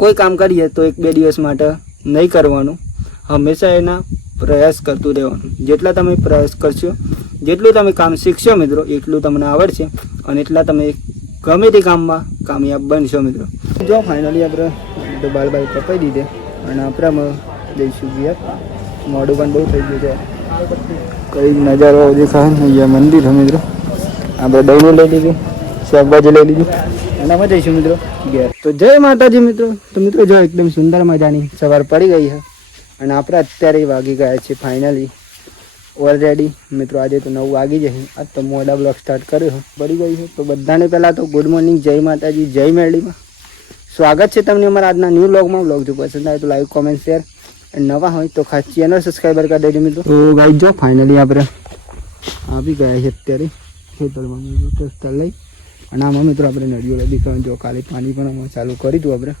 કોઈ કામ કરીએ તો એક બે દિવસ માટે નહીં કરવાનું. હંમેશા એના પ્રયાસ કરતું રહેવાનું. જેટલા તમે પ્રયાસ કરશો, જેટલું તમે કામ શીખશો મિત્રો, એટલું તમને આવડશે અને એટલા તમે ગમે તે કામમાં કામયાબ બનશો મિત્રો. જો ફાઇનલી આપણે તો બાલ બાલ કપાઈ દીધે અને આપણે જઈશું ગયા મોડું પણ બહુ થઈ ગયું છે. કઈ નજારો દેખાય અહીંયા મંદિર મિત્રો. આપણે દৌડું લઈ લીધું, શાકભાજી લઈ લીધું. અને અમે જઈશું મિત્રો ઘેર. તો જય માતાજી મિત્રો. તો મિત્રો જો એકદમ સુંદર મજાની સવાર પડી ગઈ છે. અને આપણે અત્યારે વાગી ગયા છે ફાઇનલી ઓલરેડી મિત્રો આજે તો નવ વાગી જશે. આજ તો મોડા બ્લોગ સ્ટાર્ટ કર્યો પડી ગઈ છે. તો બધાને પહેલાં તો ગુડ મોર્નિંગ જય માતાજી, જય મેળીમાં સ્વાગત છે તમને અમારા આજના ન્યૂ બ્લોગમાં બ્લોગ જો પસંદ આવે તો લાઈક કોમેન્ટ શેર નવા હોય તો ખાસ ચેનલ સબસ્ક્રાઈબર કરી દેજો મિત્રો. તો ગાઈ જો ફાઇનલી આપણે આવી ગયા છે અત્યારે. ખેતરમાં. લઈ. અને આમાં મિત્રો આપણે નળીઓ પણ જો કાલે પાણી પણ અમે ચાલુ કરી દઉં આપણે.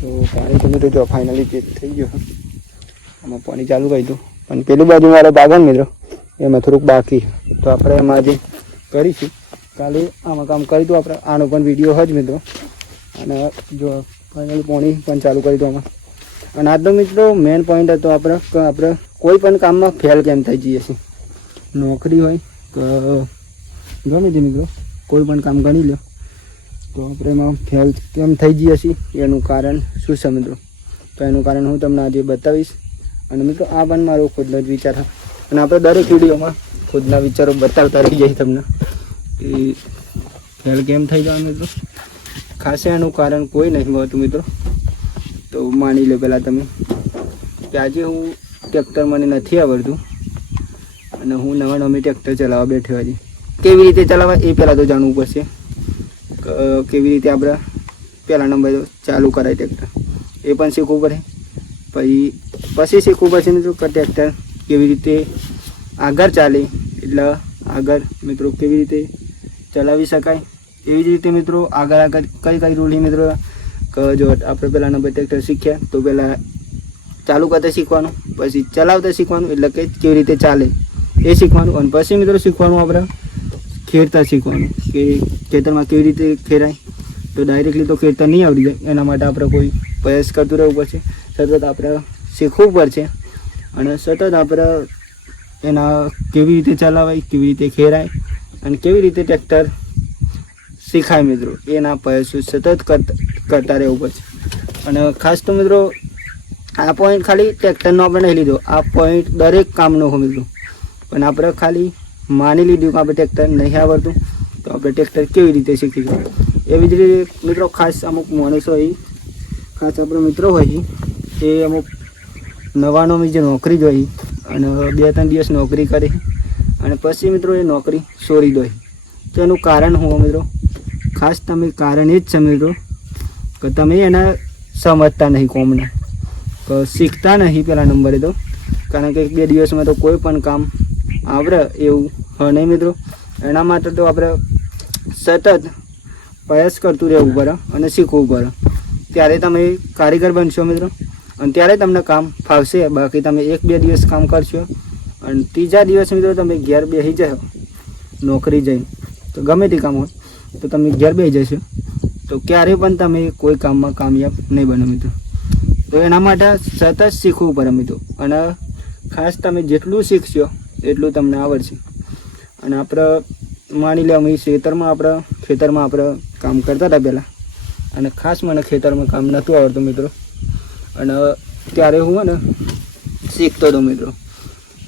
તો પાણી તો મિત્રો જો ફાઇનલી ચેક થઈ ગયો આમાં પાણી ચાલુ કરી દઉં પણ પેલી બાજુ મારે ભાગે મિત્રો, એમાં થોડુંક બાકી તો આપણે એમાં જે કરીશું, કાલે આમાં કામ કરી દઉં આપણે. આનો પણ વીડિયો હજ મિત્રો. અને જો ફાઇનલી પાણી પણ ચાલુ કરી દઉં આમાં. અને આજનો મિત્રો મેઇન પોઈન્ટ હતો આપણે આપણે કોઈ પણ કામમાં ફેલ કેમ થઈ જઈએ છીએ? નોકરી હોય કે ગમે તે મિત્રો કોઈ પણ કામ ગણી લો તો આપણે એમાં ફેલ કેમ થઈ જઈએ છીએ એનું કારણ શું છે મિત્રો? તો એનું કારણ હું તમને આજે બતાવીશ. અને મિત્રો, આ પણ મારો ખુદનો જ વિચાર છે. અને આપણે દરેક વિડીયોમાં ખુદના વિચારો બતાવતા રહી જાય તમને. કે ફેલ કેમ થઈ જવાનું મિત્રો? ખાસ એનું કારણ કોઈ નહીં હોતું મિત્રો. તો માની લો પહેલાં તમે કે આજે હું ટ્રેક્ટર મને નથી આવડતું. અને હું નવા નવી ટ્રેક્ટર ચલાવવા બેઠો હજી કેવી રીતે ચલાવવા એ પહેલાં તો જાણવું પડશે. કેવી રીતે આપણે પહેલા નંબર ચાલુ કરાય ટ્રેક્ટર એ પણ શીખવું પડે. પછી પછી શીખવું પડશે મિત્રો કે ટ્રેક્ટર કેવી રીતે આગળ ચાલે. એટલે આગળ મિત્રો કેવી રીતે ચલાવી શકાય. એવી જ રીતે મિત્રો આગળ આગળ કઈ કઈ રૂલી મિત્રો જો આપણે પહેલા નંબર ટ્રેક્ટર શીખ્યા, તો પહેલાં ચાલુ કરતા શીખવાનું, પછી ચલાવતા શીખવાનું, એટલે કે કેવી રીતે ચાલે એ શીખવાનું. અને પછી મિત્રો શીખવાનું આપણે ખેડતા શીખવાનું કે ખેતરમાં કેવી રીતે ખેરાય? તો ડાયરેક્ટલી તો ખેરતા નહીં આવડી જાય. એના માટે આપણે કોઈ પ્રયાસ કરતું રહેવું પડશે. સતત આપણે શીખવું પડશે. અને સતત આપણે એના કેવી રીતે ચલાવાય, કેવી રીતે ખેરાય અને કેવી રીતે ટ્રેક્ટર શીખાય મિત્રો? એના પ્રયાસો સતત કરતા રહેવું પડશે. અને ખાસ તો મિત્રો, આ પોઈન્ટ ખાલી ટ્રેક્ટરનો આપણે નહીં લીધો. આ પોઈન્ટ દરેક કામનો હોય મિત્રો. પણ આપણે ખાલી માની લીધું કે આપણે ટ્રેક્ટર નહીં આવડતું, તો આપણે ટ્રેક્ટર કેવી રીતે શીખીશું એવી જ રીતે મિત્રો ખાસ અમુક માણસો હોય, ખાસ આપણો મિત્રો હોય, એ અમુક નવા નવી જે નોકરી જ અને બે ત્રણ દિવસ નોકરી કરે અને પછી મિત્રો એ નોકરી છોડી દો. તો એનું કારણ હું મિત્રો? ખાસ તમે કારણ એ જ છે મિત્રો કે તમે એના સમજતા નહીં કોમને. શીખતા નહીં પહેલા નંબરે તો. કારણ કે બે દિવસમાં તો કોઈ પણ કામ આવડે એવું હોય નહીં મિત્રો? એના માટે તો આપણે સતત પ્રયાસ કરતું રહેવું પડે અને શીખવું પડે. ત્યારે તમે કારીગર બનશો મિત્રો. અને ત્યારે તમને કામ ફાવશે. બાકી તમે એક બે દિવસ કામ કરશો. અને ત્રીજા દિવસ મિત્રો તમે ઘેર બેસી જશો નોકરી જઈને. તો ગમે તે કામ હોય, તો તમે ઘેર બેસી જશો. તો ક્યારે પણ તમે કોઈ કામમાં કામયાબ નહીં બનો મિત્રો. તો એના માટે સતત શીખવું પડે મિત્રો. અને ખાસ તમે જેટલું શીખશો એટલું તમને આવડશે. અને આપણે માની લો અમે ખેતરમાં આપણે ખેતરમાં આપણે કામ કરતા હતા પહેલાં. અને ખાસ મને ખેતરમાં કામ નહોતું આવડતું મિત્રો. અને ત્યારે હું ને, શીખતો હતો મિત્રો.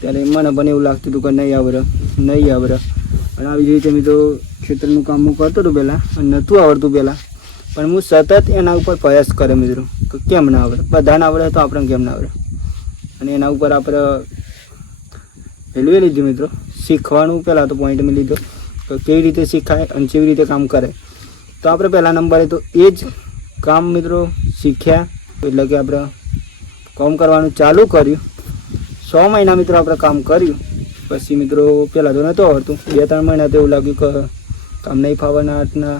ત્યારે મને પણ એવું લાગતું હતું કે નહીં આવડે નહીં આવડે. અને આવી રીતે મિત્રો ખેતરનું કામ હું કરતો હતો પહેલાં, અને નહોતું આવડતું પહેલાં. પણ હું સતત એના ઉપર પ્રયાસ કરે મિત્રો, કે કેમ ના આવડે? બધાને આવડે તો આપણને કેમ ના આવડે? અને એના ઉપર આપણે એ લીધું મિત્રો. શીખવાનું પહેલાં તો પોઈન્ટ મેં લીધો. તો કેવી રીતે શીખાય અને કેવી રીતે કામ કરે. તો આપણે પહેલા નંબરે તો એ જ કામ મિત્રો શીખ્યા. એટલે કે આપણે કામ કરવાનું ચાલુ કર્યું. સો મહિના મિત્રો આપણે કામ કર્યું. પછી મિત્રો પહેલાં તો નહોતું આવડતું. બે, ત્રણ મહિના તો એવું લાગ્યું કે કામ નહીં ફાવવાના આટના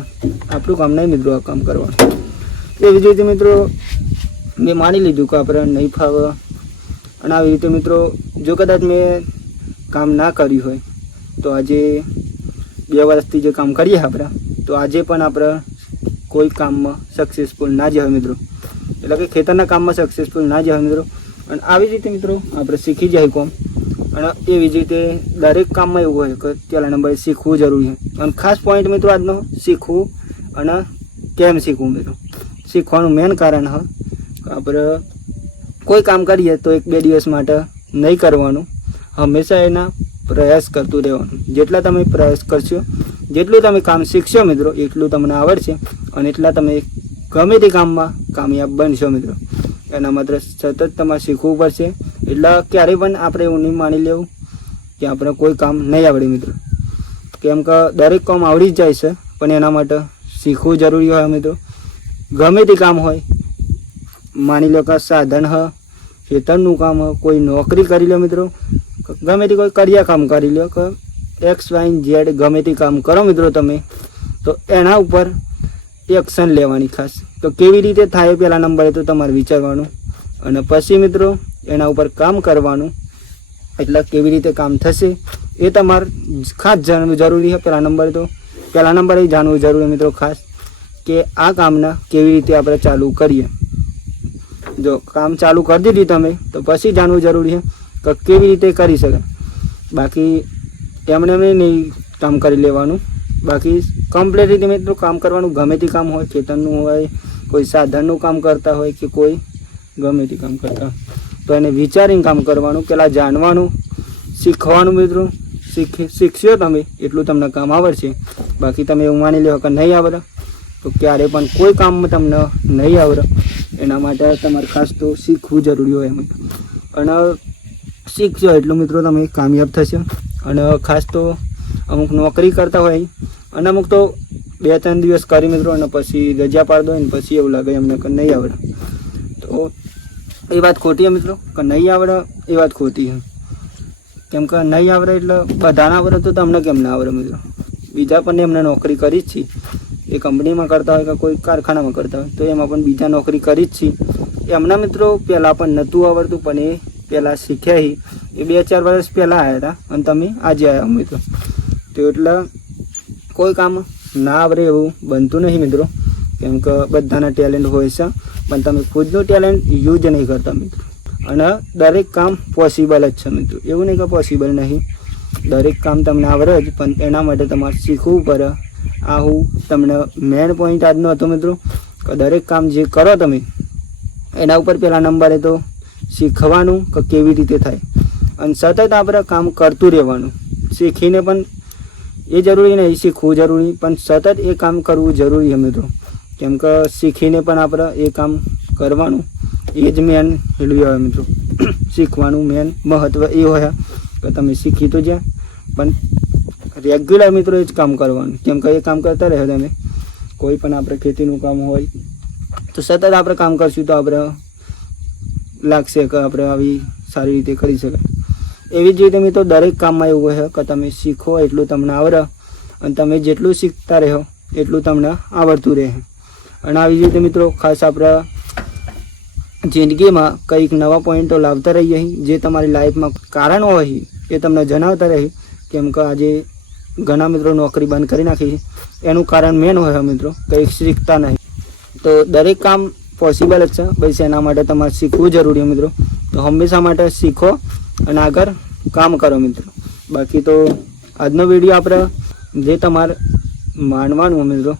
આપણું કામ નહીં મિત્રો આ કામ કરવાનું. એવી જ રીતે મિત્રો મેં માની લીધું કે આપણે નહીં ફાવે. અને આવી રીતે મિત્રો જો કદાચ મેં કામ ના કર્યું હોય, તો આજે બે વર્ષથી જે કામ કરીએ આપણે, તો આજે પણ આપણે કોઈ કામમાં સક્સેસફુલ ના જ હોય મિત્રો. એટલે કે ખેતરના કામમાં સક્સેસફુલ ના જાય મિત્રો. અને આવી જ રીતે મિત્રો, આપણે શીખી જાય કોમ. અને એવી જ રીતે દરેક કામમાં એવું હોય કે પહેલા નંબરે શીખવું જરૂરી છે અને ખાસ પોઈન્ટ મિત્રો આજનો, શીખવું અને કેમ શીખવું મિત્રો. શીખવાનું મેન કારણ હ આપણે કોઈ કામ કરીએ તો એક બે દિવસ માટે નહીં કરવાનું. હંમેશા એના પ્રયાસ કરતું રહેવાનું. જેટલા તમે પ્રયાસ કરશો, જેટલું તમે કામ શીખશો મિત્રો, એટલું તમને આવડશે અને એટલા તમે ગમે તે કામમાં કામયાબ બનશો મિત્રો. એના માત્ર સતત તમારે શીખવું પડશે. એટલે ક્યારેય પણ આપણે એવું નહીં માની લેવું કે આપણે કોઈ કામ નહીં આવડે મિત્રો. કેમ કે દરેક કામ આવડી જ જાય છે, પણ એના માટે શીખવું જરૂરી હોય મિત્રો. ગમે તે કામ હોય, માની લો કે સાધન હ, ખેતરનું કામ હ, કોઈ નોકરી કરી લો મિત્રો ગમે તે કોઈ કરિયા કામ કરી લો કે એક્સ વાય ઝેડ ગમે તે કામ કરો મિત્રો તમે, તો એના ઉપર એક્શન લેવાની ખાસ. તો કેવી રીતે થાય પહેલા નંબરે તો તમારે વિચારવાનું. અને પછી મિત્રો એના ઉપર કામ કરવાનું, એટલે કેવી રીતે કામ થશે એ તમારે ખાસ જાણવું જરૂરી છે પહેલા નંબરે તો. પહેલા નંબરે જાણવું જરૂરી મિત્રો ખાસ, કે આ કામના કેવી રીતે આપણે ચાલુ કરીએ. જો કામ ચાલુ કરી દીધી તમે, તો પછી જાણવું જરૂરી છે કે કેવી રીતે કરી શકાય બાકી તેમણે એમને નહીં કામ કરી લેવાનું. બાકી કમ્પ્લીટ રીતે મિત્રો કામ કરવાનું ગમે તે કામ હોય, ખેતરનું હોય, કોઈ સાધનનું કામ કરતા હોય કે કોઈ ગમે તે કામ કરતા તો એને વિચારીને કામ કરવાનું પહેલાં જાણવાનું, શીખવાનું મિત્રો. શીખ, શીખશો તમે, એટલું તમને કામ આવડશે. બાકી તમે એવું માની લો કે નહીં આવડે, તો ક્યારે પણ કોઈ કામમાં તમને નહીં આવડે. એના માટે તમારે ખાસ તો શીખવું જરૂરી હોય એમ. અને શીખશો એટલું મિત્રો તમે કામયાબ થશો. અને ખાસ તો અમુક નોકરી કરતા હોય, અને અમુક તો બે ત્રણ દિવસ કરી મિત્રો, અને પછી રજા પાડ દો ને પછી એવું લાગે એમને કે નહીં આવડે. તો એ વાત ખોટી હે મિત્રો, કે નહીં આવડે એ વાત ખોટી છે કેમ કે નહીં આવડે એટલે બધાના આવડે તો તમને કેમ ના આવડે મિત્રો? બીજા પણ એમને નોકરી કરી જ છીએ. એ કંપનીમાં કરતા હોય કે કોઈ કારખાનામાં કરતા હોય, તો એમાં પણ બીજા નોકરી કરી જ છીએ. એમના મિત્રો પહેલાં પણ નહોતું આવડતું, પણ એ પહેલાં શીખ્યા હી એ બે ચાર વર્ષ પહેલાં આવ્યા હતા અને તમે આજે આવ્યા અમે તો. એટલે કોઈ કામ ના આવડે એવું બનતું નહીં મિત્રો. કેમ કે બધાના ટેલેન્ટ હોય છે, પણ તમે ખુદનું ટેલેન્ટ યુઝ નહીં કરતા મિત્રો. અને દરેક કામ પોસિબલ જ છે મિત્રો. એવું નહીં કે પોસિબલ નહીં. દરેક કામ તમને આવડે જ, પણ એના માટે તમારે શીખવું પડે. આ હું તમને મેન પોઈન્ટ આજનો હતો મિત્રો, કે દરેક કામ જે કરો તમે, એના ઉપર પહેલાં નંબરે તો શીખવાનું કે કેવી રીતે થાય. અને સતત આપણે કામ કરતું રહેવાનું. શીખીને પણ એ જરૂરી નહીં, શીખવું જરૂરી. પણ સતત એ કામ કરવું જરૂરી છે મિત્રો. કેમ કે શીખીને પણ આપણે એ કામ કરવાનું. એ જ મેન હેલું હોય મિત્રો. શીખવાનું મેન મહત્ત્વ એ હોય કે તમે શીખી તો જ્યાં. પણ રેગ્યુલર મિત્રો એ જ કામ કરવાનું. કેમ કે એ કામ કરતા રહ્યો તમે. કોઈ પણ આપણે ખેતીનું કામ હોય, તો સતત આપણે કામ કરશું તો આપણે લાગશે કે આપણે આવી સારી રીતે કરી શકાય. એવી જ રીતે મિત્રો, દરેક કામમાં એવું હોય કે તમે શીખો એટલું તમને આવડે અને તમે જેટલું શીખતા રહો એટલું તમને આવડતું રહે. અને આવી જ રીતે મિત્રો, ખાસ આપણા જિંદગીમાં કંઈક નવા પોઈન્ટો લાવતા રહીએ જે તમારી લાઈફમાં કારણો હોય એ તમને જણાવતા રહી. કેમ કે આજે ઘણા મિત્રો નોકરી બંધ કરી નાખી એનું કારણ મેન હોય મિત્રો, કંઈક શીખતા નહીં. તો દરેક કામ પોસિબલ જ છે. બસ એના માટે તમારે શીખવું જરૂરી મિત્રો? તો હંમેશા માટે શીખો અને આગળ કામ કરો મિત્રો. બાકી તો આજનો વીડિયો આપણે જે તમારે માનવાનું મિત્રો,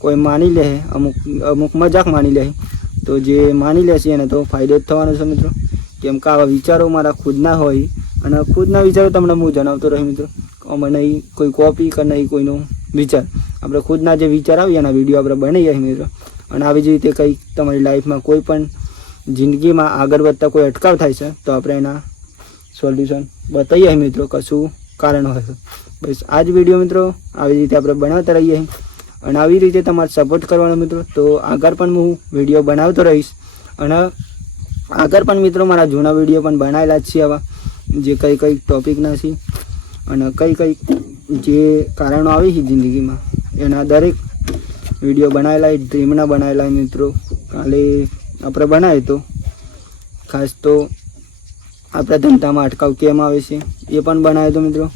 કોઈ માની લે, અમુક અમુક મજાક માની લે, તો જે માની લેશે એને તો ફાયદો જ થવાનો છે મિત્રો. કેમ કે આવા વિચારો મારા ખુદના હોય અને ખુદના વિચારો તમને હું જણાવતો રહી મિત્રો. અમે નહીં કોઈ કોપી કે નહીં કોઈનો વિચાર. આપણે ખુદના જે વિચાર આવીએ એના વીડિયો આપણે બનાવીએ મિત્રો. અને આવી જ રીતે કંઈક તમારી લાઈફમાં કોઈ પણ જિંદગીમાં આગળ વધતા કોઈ અટકાવ થાય છે, તો આપણે એના સોલ્યુશન બતાવીએ મિત્રો, કશું કારણ હોય બસ આ જ વીડિયો મિત્રો, આવી રીતે આપણે બનાવતા રહીએ અને આવી રીતે તમારે સપોર્ટ કરવાનો મિત્રો, તો આગળ પણ હું વીડિયો બનાવતો રહીશ. અને આગળ પણ મિત્રો મારા જૂના વીડિયો પણ બનાવેલા જ છે આવા, જે કઈ કઈ ટોપિકના છે. અને કઈ કઈ જે કારણો આવી છે જિંદગીમાં એના દરેક વીડિયો બનાવેલા ડ્રીમના બનાવેલા મિત્રો. કાલે આપણે બનાવે તો ખાસ તો આપણા ધંધામાં અટકાવ કેમ આવે છે, એ પણ બનાવ્યો તો મિત્રો.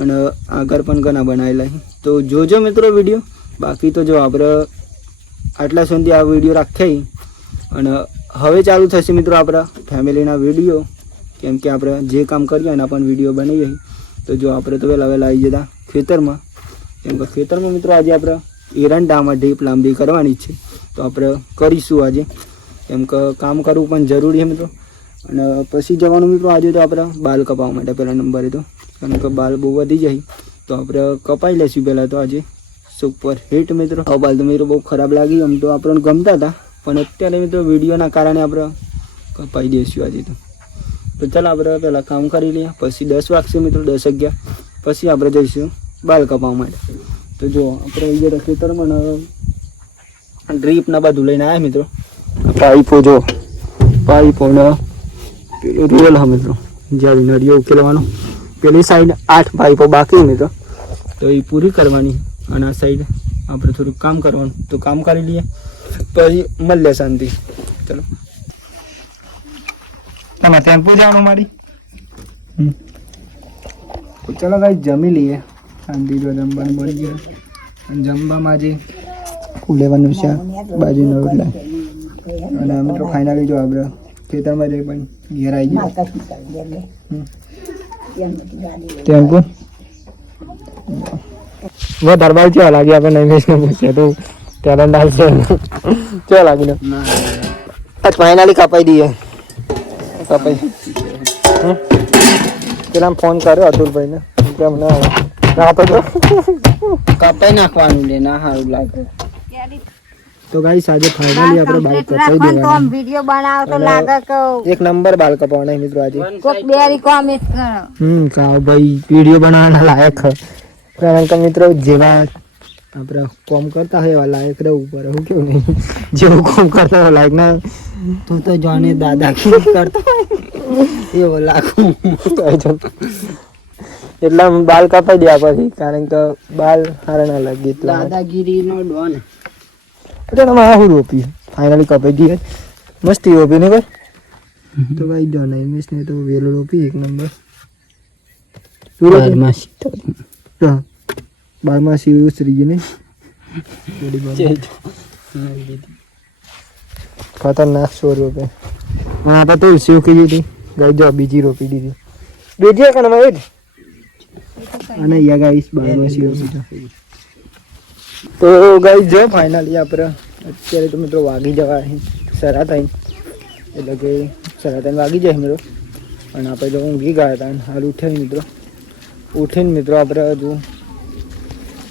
અને આગળ પણ ઘણા બનાવેલા છે. તો જોજો મિત્રો વીડિયો. બાકી તો જો આપણે આટલા સુધી આ વીડિયો રાખ્યા અને હવે ચાલુ થશે મિત્રો આપણા ફેમિલીના વીડિયો. કેમ કે આપણે જે કામ કરીએ એના પણ વીડિયો બનાવીએ તો જો આપણે તો વહેલા વહેલા આવી જતા ખેતરમાં. કેમ કે ખેતરમાં મિત્રો આજે આપણે એરંડામાં ડીપ લાંબી કરવાની છે. તો આપણે કરીશું આજે. કેમ કે કામ કરવું પણ જરૂરી છે મિત્રો. અને પછી જવાનું મિત્રો આજે તો આપણે બાલ કપાવવા માટે પહેલા નંબરે તો. કારણ કે બાલ બહુ વધી જાય. તો આપણે કપાઈ લઈશું પહેલાં તો આજે. સુપર હિટ મિત્રો. આ બાલ તો મિત્રો બહુ ખરાબ લાગી આમ તો આપણને ગમતા હતા. પણ અત્યારે મિત્રો વિડીયોના કારણે આપણે કપાઈ દઈશું આજે તો. તો ચાલો આપણે પહેલાં કામ કરી લઈએ. પછી દસ વાગશે મિત્રો, દસ અગિયાર. પછી આપણે જઈશું. બાલ કપાવવા માટે. તો જો, આપણે આવી ગયા ખેતરમાં ને બધું લઈને આવ્યા મિત્રો. પાઇપો જો, પાઇપો ને રોલ હા મિત્રો જ્યારે નળીઓ ઉકેલવાનો. પેલી સાઈડ આઠ પાઇપો બાકી મિત્રો. તો એ પૂરી કરવાની અને આ સાઈડ આપણે થોડુંક કામ કરવાનું. તો કામ કરી લઈએ પછી મળીએ શાંતિ. ચલો. તમે ટેમ્પો જવાનું મારી. ચલો ભાઈ જમી લઈએ. શાંતિ જો જમવાનું બની ગયું. અને જમવામાં જે લેવાનું છે બાજુનો રોટલા. અને મિત્રો ફાઇનલી જો આપણે. ખેતરમાં જઈ પણ ઘેર આવી ગયા. ટેમ્પો વધારે બાર કેવા લાગી આપણે નૈમેશ ને પૂછીએ તો ત્યારે ડાલ છે. કેવા લાગી ફાઇનલી કપાઈ દઈએ. કપાઈ. હમ? પેલા ફોન કર્યો અતુલભાઈ ને કેમ ના આવે? આપે તો કપાઈ નાખવાનું લે ના સારું લાગે. તો ગાઈસ આજે ફાઇનલી આપણે બાલ કપાઈ દેવાના. વિડિયો બનાવો તો લાગે કે એક નંબર બાલ કપાવાના મિત્રો આજે. કોક બેરી કોમેન્ટ કરો. હમ કાવ ભાઈ વિડિયો બનાવવાના લાયક. કારણ કે મિત્રો જેવા આપણે કોમ કરતા હોય એવા લાયક રહેવું પડે હું કેવું નહીં? જેવું કોમ કરતા હોય લાયક ના. તું તો જોને દાદા કરતા એવો લાગુ. એટલા બાલ કપાઈ દે પછી કારણ કે બાલ હારે ના લાગે એટલા દાદાગીરી નો. ડોન એટલે તમે આ હું રોપી? ફાઇનલી કપાઈ દઈએ મસ્તી રોપી ને ભાઈ તો ભાઈ ડોન આઈ મિસ ને તો વેલો રોપી એક નંબર. રોપી? હા. બારમાં સીવ ઉતરી ગઈ ને. ખતરનાક સો રૂપિયા હા તો સીવ કીધી દીધી ગાઈ જો બીજી રોપી દીધી. બીજી કણ એ જ. અને યા ગાઈસ બારમાં કીધા તો ગાઈસ જો ફાઇનલી આપણે અત્યારે તો મિત્રો વાગી જવા સરા થઈ એટલે કે સરા ત્રણ વાગી જાય મિત્રો. અને આપણે જો ઊંઘી ગયા હતા હાલ ઉઠ્યા મિત્રો. ઉઠીને મિત્રો આપણે હજુ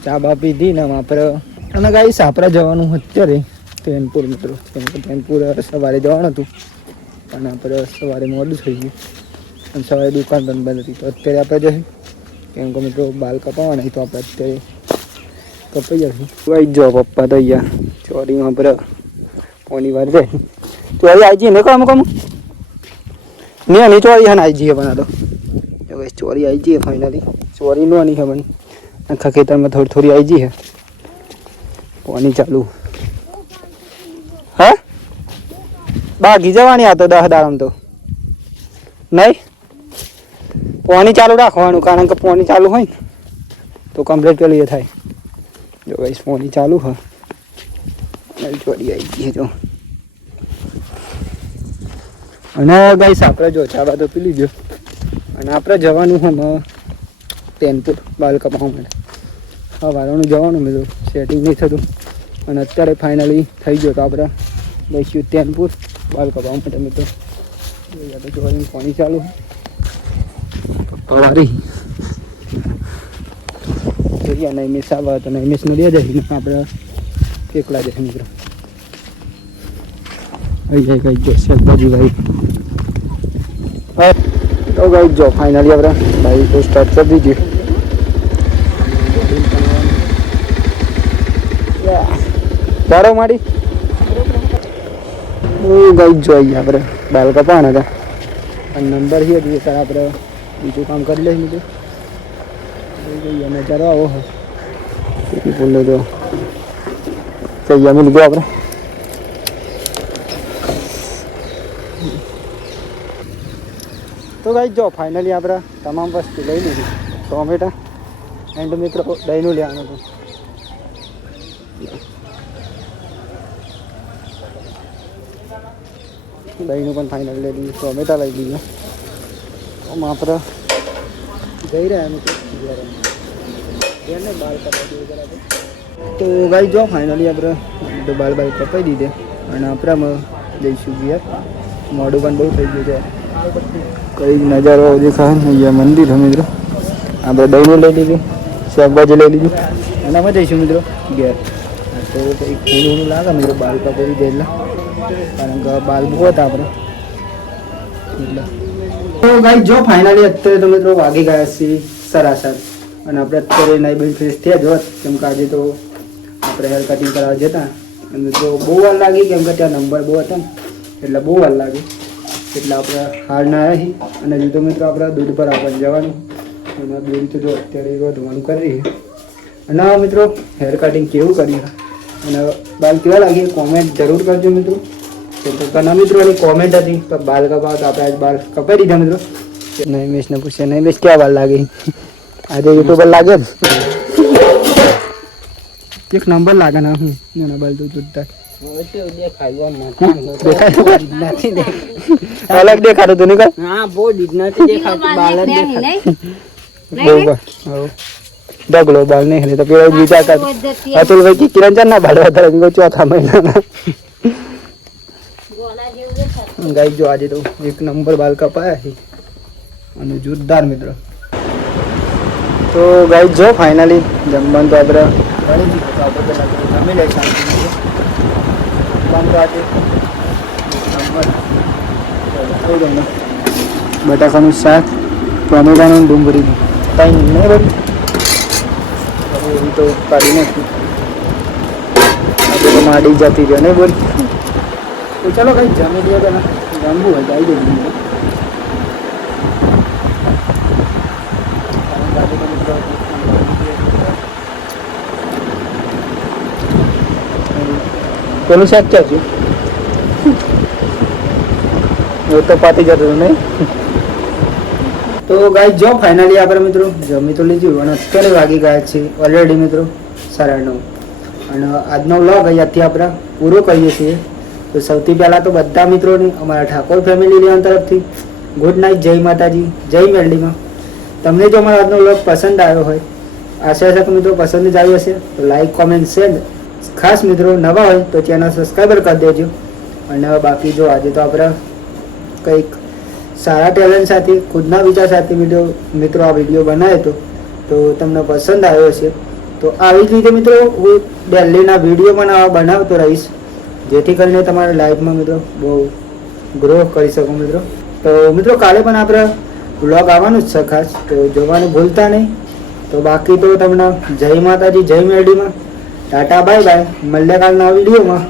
ચા બા પીધી ને આપણે અને ગાઈસ આપણે જવાનું અત્યારે ધ્યાનપુર મિત્રો. કેમ સવારે જવાનું હતું. પણ આપણે સવારે મોડું થઈ ગયું. અને સવારે દુકાન બંધ બંધ હતી. તો અત્યારે આપણે જઈએ કેમ કે મિત્રો બાલ કપાવવાના તો આપણે અત્યારે કપાઈ જશું. ભાઈ જો પપ્પા તો અહીંયા ચોરીમાં આપણે પોની વાર જાય. ચોરી આવી જઈએ ને કામ કામ ને નહીં ચોરી હા આવી જઈએ પણ તો. જો guys, ચોરી આવી જઈએ ફાઇનલી ચોરી નો નહીં ખબર. આખા ખેતરમાં થોડી થોડી આવી જઈએ. પોની ચાલુ. હા? બાગી જવાની આ તો દહ દાડમ તો. નહીં? પોની ચાલુ રાખવાનું, કારણ કે પોની ચાલુ હોય ને, તો કમ્પ્લીટ પેલું એ થાય. જો ગાઈસ પોની ચાલુ હોય. ચોરી આવી ગઈ જો. અને ગાઈસ આપણે જો ચાબા તો પી લીધો. અને આપણે જવાનું હમ ટેનપુર બાલ કપાવવા માટે. હા વારવાનું જવાનું મિત્રો સેટિંગ નહીં થતું. અને અત્યારે ફાઇનલી થઈ ગયો તો આપણે જઈશું ટેનપુર બાલ કપાવવા માટે જોઈએ તો જોવાનું પાણી ચાલુ પવારી જોઈએ નૈમિષ આવે તો નહીં ને દે જશે આપણે એકલા જશે મિત્રો. આવી જાય કઈ જો શાકભાજી ભાઈ તો ગઈ જો ફાઇનલી આપણે ભાઈ તો સ્ટાર્ટ કરી દીધી. ચારો મારી. ગઈ અહીંયા આપણે બાલ કપાવાના હતા. નંબર છે સર આપણે બીજું કામ કરી લઈશું બીજું. જોઈએ નજારો આવો હો. બોલો તો જઈએ મિલ ગયો આપણે. તો ગાઈ જો ફાઇનલી આપણે તમામ વસ્તુ લઈ લીધી. ટોમેટા એન્ડ મિત્રો, દહીંનું લેવાનું હતું. દહીંનું પણ ફાઇનલ લઈ લીધું. ટોમેટા લઈ લીધું. આમ આપણે જઈ રહ્યા અમે તો દીધું ગાઈ જો ફાઇનલી આપણે તો બાલ બાલ કપાઈ દીધે અને આપણે જઈશું ઘેર. મોડું પણ બહુ થઈ ગયું છે. કઈ નજારો દેખાય ને અહીંયા મંદિર છે મિત્રો. આપણે દહીંનું લઈ લીધું, શાકભાજી લઈ લીધું. અને અમે જઈશું મિત્રો, ઘેર. તો કંઈક ફૂલું લાગે મિત્રો બાલ કપાઈ દે એટલે. કારણ કે બાલ બહુ હતા આપણે. એટલે તો ગાઈ જો ફાઇનલી અત્યારે તો મિત્રો વાગી ગયા છીએ સરાસર અને આપણે અત્યારે નાઈ બી ફ્રેશ થયા જ. હોત કેમ કે આજે તો આપણે હેર કટિંગ કરાવવા જતા. અને તો બહુ વાર લાગી કેમ કે ત્યાં નંબર બહુ હતા એટલે બહુ વાર લાગી. એટલે આપણે હાલ ના આવી અને હજુ તો મિત્રો આપણે દૂધ પર આપણને જવાનું. અને દૂધ તો જો અત્યારે વધવાનું કરી અને મિત્રો હેર કટિંગ કેવું કર્યું? અને બાલ કેવા લાગી કોમેન્ટ જરૂર કરજો મિત્રો. તો તો ઘણા મિત્રોની કોમેન્ટ હતી તો બાલ કપાવ તો આપણે આજ બાલ કપાઈ દીધા મિત્રો નહીં મેશને પૂછ્યા નહીં મેશ ક્યાં બાલ લાગે આજે યુટ્યુબર લાગે ને એક નંબર લાગે ને હું નાના બાલ તો તૂટતા દેખાય દેખાય? નથી દેખાય અલગ દેખાતું તું નીકળ હા બહુ જ નથી દેખાતું બાલ જ દેખાય બહુ બાલ હવ. ડગલો બાલ નહીં હલે તો પેલા જ વિચારતા હતા. અતુલભાઈ કે કિરણ ચાર ના બાલ વધારે મેં કીધું ચોથા મહિનાના ગાઈ જો આજે તો એક નંબર બાલ કપાયા છે. અને જોરદાર મિત્રો. તો ગાઈ જો ફાઇનલી જમવાનું તો આપણે ગણી દીધું તો આપણે પહેલાં જમી લઈએ શાંતિ જમવાનું તો આજે ગયું. બટાકાનું શાક, ટમેટાનું ડુંગળી કાંઈ નહીં બધું તો કાઢી નાખ્યું આજે તો માડી જતી રહ્યો નહીં બોલ ચાલો કઈ જમી લઈએ પેલા જમવું હોય તો આવી આજે તો પાતી જતો નહીં. તો ગાય જો ફાઇનલી આપણે મિત્રો જમી તો લીધું અને અત્યારે વાગી ગયા છે ઓલરેડી મિત્રો સાડા નવ. અને આજનો વ્લોગ અહીંયાથી આપણે પૂરો કરીએ છીએ. તો સૌથી પહેલાં તો બધા મિત્રોને અમારા ઠાકોર ફેમિલી લેવન તરફથી ગુડ નાઇટ જય માતાજી, જય મેરડીમાં. તમને જો અમારો આજનો વ્લોગ પસંદ આવ્યો હોય, આશા છે કે મિત્રો પસંદ જ આવ્યો હશે, તો લાઈક કોમેન્ટ શેર ખાસ મિત્રો નવા હોય તો ચેનલ સબસ્ક્રાઈબર કરી દેજો. અને બાકી જો આજે તો આપણે કંઈક સારા ટેલેન્ટ સાથે, ખુદના વિચાર સાથે વીડિયો મિત્રો આ વીડિયો બનાવ્યો હતો, તો તમને પસંદ આવ્યો છે તો આવી જ રીતે મિત્રો હું દિલ્હીના વીડિયો પણ આવા બનાવતો રહીશ. જેથી કરીને તમારા લાઈફમાં મિત્રો બહુ ગ્રો કરી શકો મિત્રો. તો મિત્રો કાલે પણ આપણે વ્લોગ આવવાનું જ છે ખાસ. તો જોવાનું ભૂલતા નહીં. તો બાકી તો તમને જય માતાજી, જય મેરડીમાં. ટાટા બાય બાય મળ્યા વિડીયોમાં.